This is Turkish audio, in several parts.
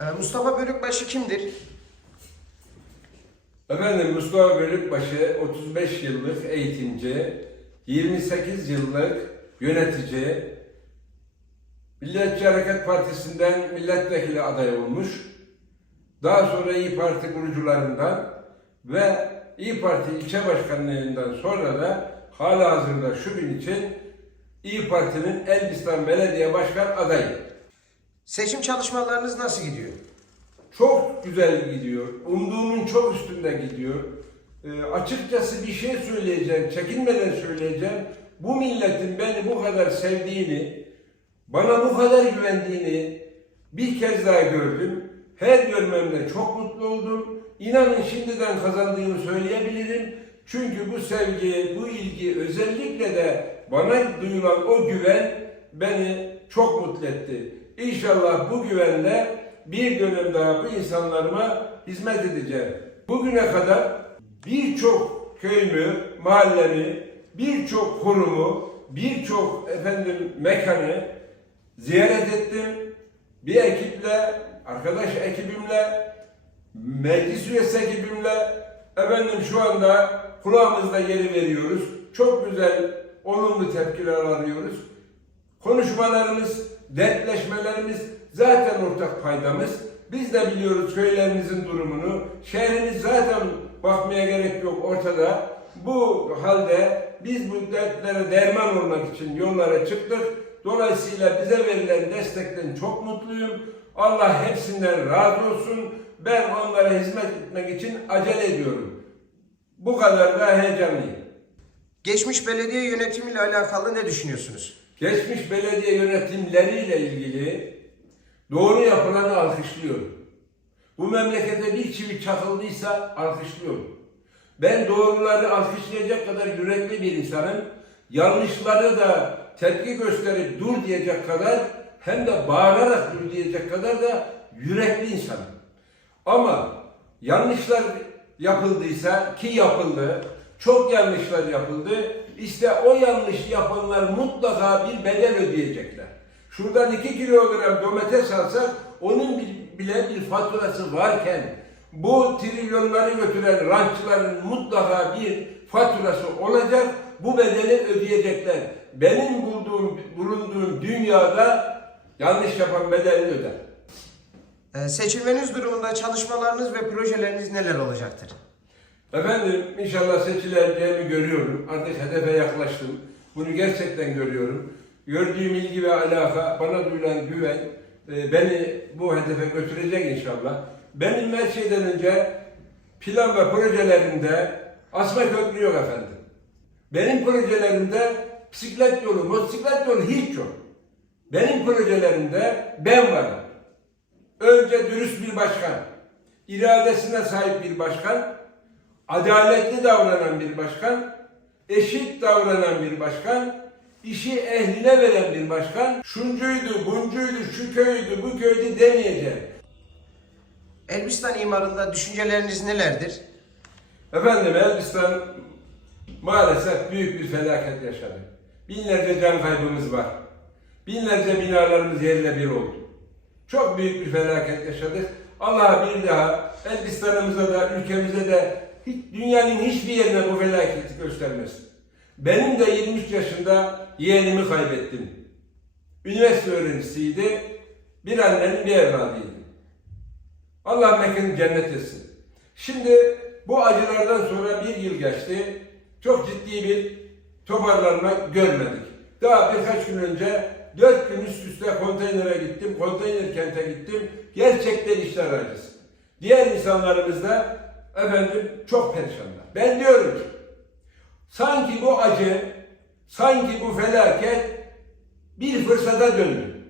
Ee, Mustafa Bölükbaşı kimdir? Efendim Mustafa Bölükbaşı 35 yıllık eğitimci, 28 yıllık yönetici, Milliyetçi Hareket Partisi'nden milletvekili adayı olmuş. Daha sonra İyi Parti kurucularından ve İyi Parti ilçe başkanlığından sonra da hala hazırda şu gün için İyi Parti'nin Elbistan Belediye Başkan adayı. Seçim çalışmalarınız nasıl gidiyor? Çok güzel gidiyor. Umduğumun çok üstünde gidiyor. Ee, açıkçası bir şey söyleyeceğim, çekinmeden söyleyeceğim. Bu milletin beni bu kadar sevdiğini, bana bu kadar güvendiğini bir kez daha gördüm. Her görmemde çok mutlu oldum. İnanın şimdiden kazandığımı söyleyebilirim. Çünkü bu sevgi, bu ilgi, özellikle de bana duyulan o güven beni çok mutlu etti. İnşallah bu güvenle bir dönem daha bu insanlarıma hizmet edeceğim. Bugüne kadar birçok köyümü, mahallemi, birçok kurumu, birçok efendim mekanı ziyaret ettim. Bir ekiple, arkadaş ekibimle, meclis üyesi ekibimle efendim şu anda kulağımızda yeri veriyoruz. Çok güzel, olumlu tepkiler alıyoruz. Konuşmalarımız, dertleşmelerimiz zaten ortak paydamız. Biz de biliyoruz köylerimizin durumunu. Şehrimiz zaten bakmaya gerek yok ortada. Bu halde biz bu dertlere derman olmak için yollara çıktık. Dolayısıyla bize verilen destekten çok mutluyum. Allah hepsinden razı olsun. Ben onlara hizmet etmek için acele ediyorum. Bu kadar da heyecanlıyım. Geçmiş belediye yönetimiyle alakalı ne düşünüyorsunuz? Geçmiş belediye yönetimleriyle ilgili doğru yapılanı alkışlıyorum. Bu memlekete bir çivi çakıldıysa alkışlıyorum. Ben doğruları alkışlayacak kadar yürekli bir insanım. Yanlışları da tepki gösterip dur diyecek kadar hem de bağırarak dur diyecek kadar da yürekli insanım. Ama yanlışlar yapıldıysa ki yapıldı, çok yanlışlar yapıldı. İşte o yanlış yapanlar mutlaka bir bedel ödeyecekler. Şuradan iki kilogram domates alsak onun bile bir faturası varken bu trilyonları götüren rantçıların mutlaka bir faturası olacak. Bu bedeli ödeyecekler. Benim bulduğum, bulunduğum dünyada yanlış yapan bedelini öder. Ee, seçilmeniz durumunda çalışmalarınız ve projeleriniz neler olacaktır? Efendim inşallah seçileceğimi görüyorum. Artık hedefe yaklaştım. Bunu gerçekten görüyorum. Gördüğüm ilgi ve alaka, bana duyulan güven e, beni bu hedefe götürecek inşallah. Benim her şeyden önce plan ve projelerimde asma köprü yok efendim. Benim projelerimde bisiklet yolu, motosiklet yolu hiç yok. Benim projelerimde ben varım. Önce dürüst bir başkan, iradesine sahip bir başkan, adaletli davranan bir başkan, eşit davranan bir başkan, işi ehline veren bir başkan, şuncuydu, buncuydu, şu köydü, bu köydü demeyecek. Elbistan imarında düşünceleriniz nelerdir? Efendim Elbistan maalesef büyük bir felaket yaşadı. Binlerce can kaybımız var. Binlerce binalarımız yerle bir oldu. Çok büyük bir felaket yaşadık. Allah bir daha Elbistan'ımıza da ülkemize de hiç, dünyanın hiçbir yerine bu felaketi göstermesin. Benim de 23 yaşında yeğenimi kaybettim. Üniversite öğrencisiydi. Bir annenin bir evladıydı. Allah mekanı cennet etsin. Şimdi bu acılardan sonra bir yıl geçti. Çok ciddi bir toparlanma görmedik. Daha birkaç gün önce dört gün üst üste konteynere gittim, konteyner kente gittim. Gerçekten işler acısı. Diğer insanlarımız da efendim çok perişanlar. Ben diyorum ki sanki bu acı, sanki bu felaket bir fırsata döndü.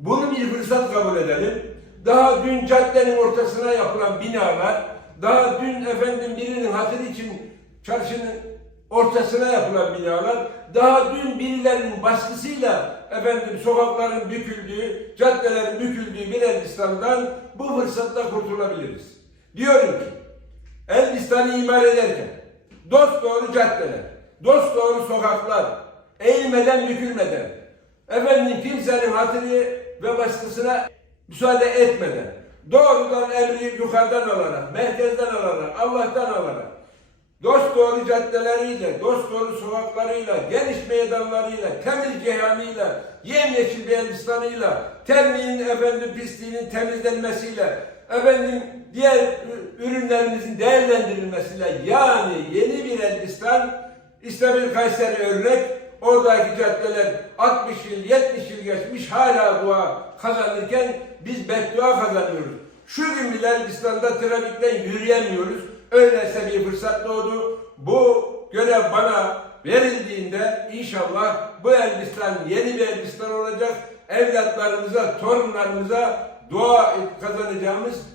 Bunu bir fırsat kabul edelim. Daha dün caddenin ortasına yapılan binalar, daha dün efendim birinin hatırı için çarşının ortasına yapılan binalar, daha dün birilerinin baskısıyla efendim sokakların büküldüğü, caddelerin büküldüğü bir Elbistan'dan bu fırsatla kurtulabiliriz. Diyorum ki, Elbistan'ı imar ederken dost doğru caddeler, dost doğru sokaklar, eğilmeden bükülmeden, efendim kimsenin hatırı ve baskısına müsaade etmeden, Doğrudan emri yukarıdan alarak, merkezden alarak, Allah'tan alarak, dost doğru caddeleriyle, dost doğru sokaklarıyla, geniş meydanlarıyla, temiz cihanıyla, yemyeşil bir Elbistan'ıyla, termiğin efendim pisliğinin temizlenmesiyle, efendim diğer ürünlerimizin değerlendirilmesiyle yani yeni bir Elbistan, İstanbul Kayseri örnek, oradaki caddeler 60 yıl, 70 yıl geçmiş hala dua kazanırken biz beddua kazanıyoruz. Şu gün bile Elbistan'da trafikten yürüyemiyoruz. Öyleyse bir fırsat doğdu. Bu görev bana verildiğinde inşallah bu Elbistan yeni bir Elbistan olacak. Evlatlarımıza, torunlarımıza dua kazanacağımız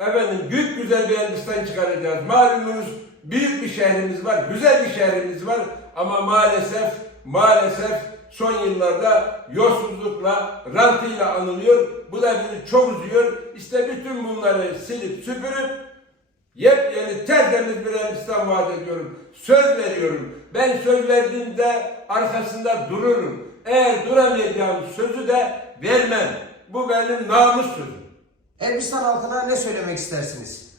efendim büyük güzel bir Elbistan çıkaracağız. Malumunuz büyük bir şehrimiz var, güzel bir şehrimiz var ama maalesef maalesef son yıllarda yolsuzlukla, rantıyla anılıyor. Bu da bizi çok üzüyor. İşte bütün bunları silip süpürüp Yepyeni tertemiz bir Elbistan vaat ediyorum. Söz veriyorum. Ben söz verdiğimde arkasında dururum. Eğer duramayacağım sözü de vermem. Bu benim namus sözüm. Elbistan halkına ne söylemek istersiniz?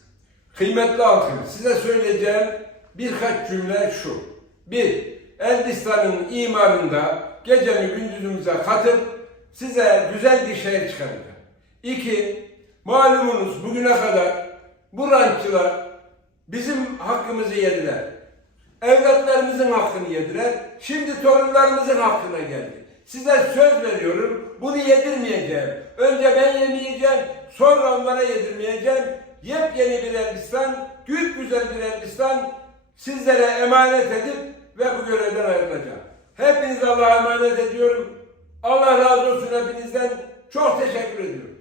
Kıymetli halkım size söyleyeceğim birkaç cümle şu. Bir, Elbistan'ın imarında gecemi gündüzümüze katıp size güzel bir şehir çıkaracağım. İki, malumunuz bugüne kadar bu rantçılar bizim hakkımızı yediler. Evlatlarımızın hakkını yediler. Şimdi torunlarımızın hakkına geldi. Size söz veriyorum. Bunu yedirmeyeceğim. Önce ben yemeyeceğim. Sonra onlara yedirmeyeceğim. Yepyeni bir Elbistan, güç güzel bir Elbistan sizlere emanet edip ve bu görevden ayrılacağım. Hepinize Allah'a emanet ediyorum. Allah razı olsun hepinizden. Çok teşekkür ediyorum.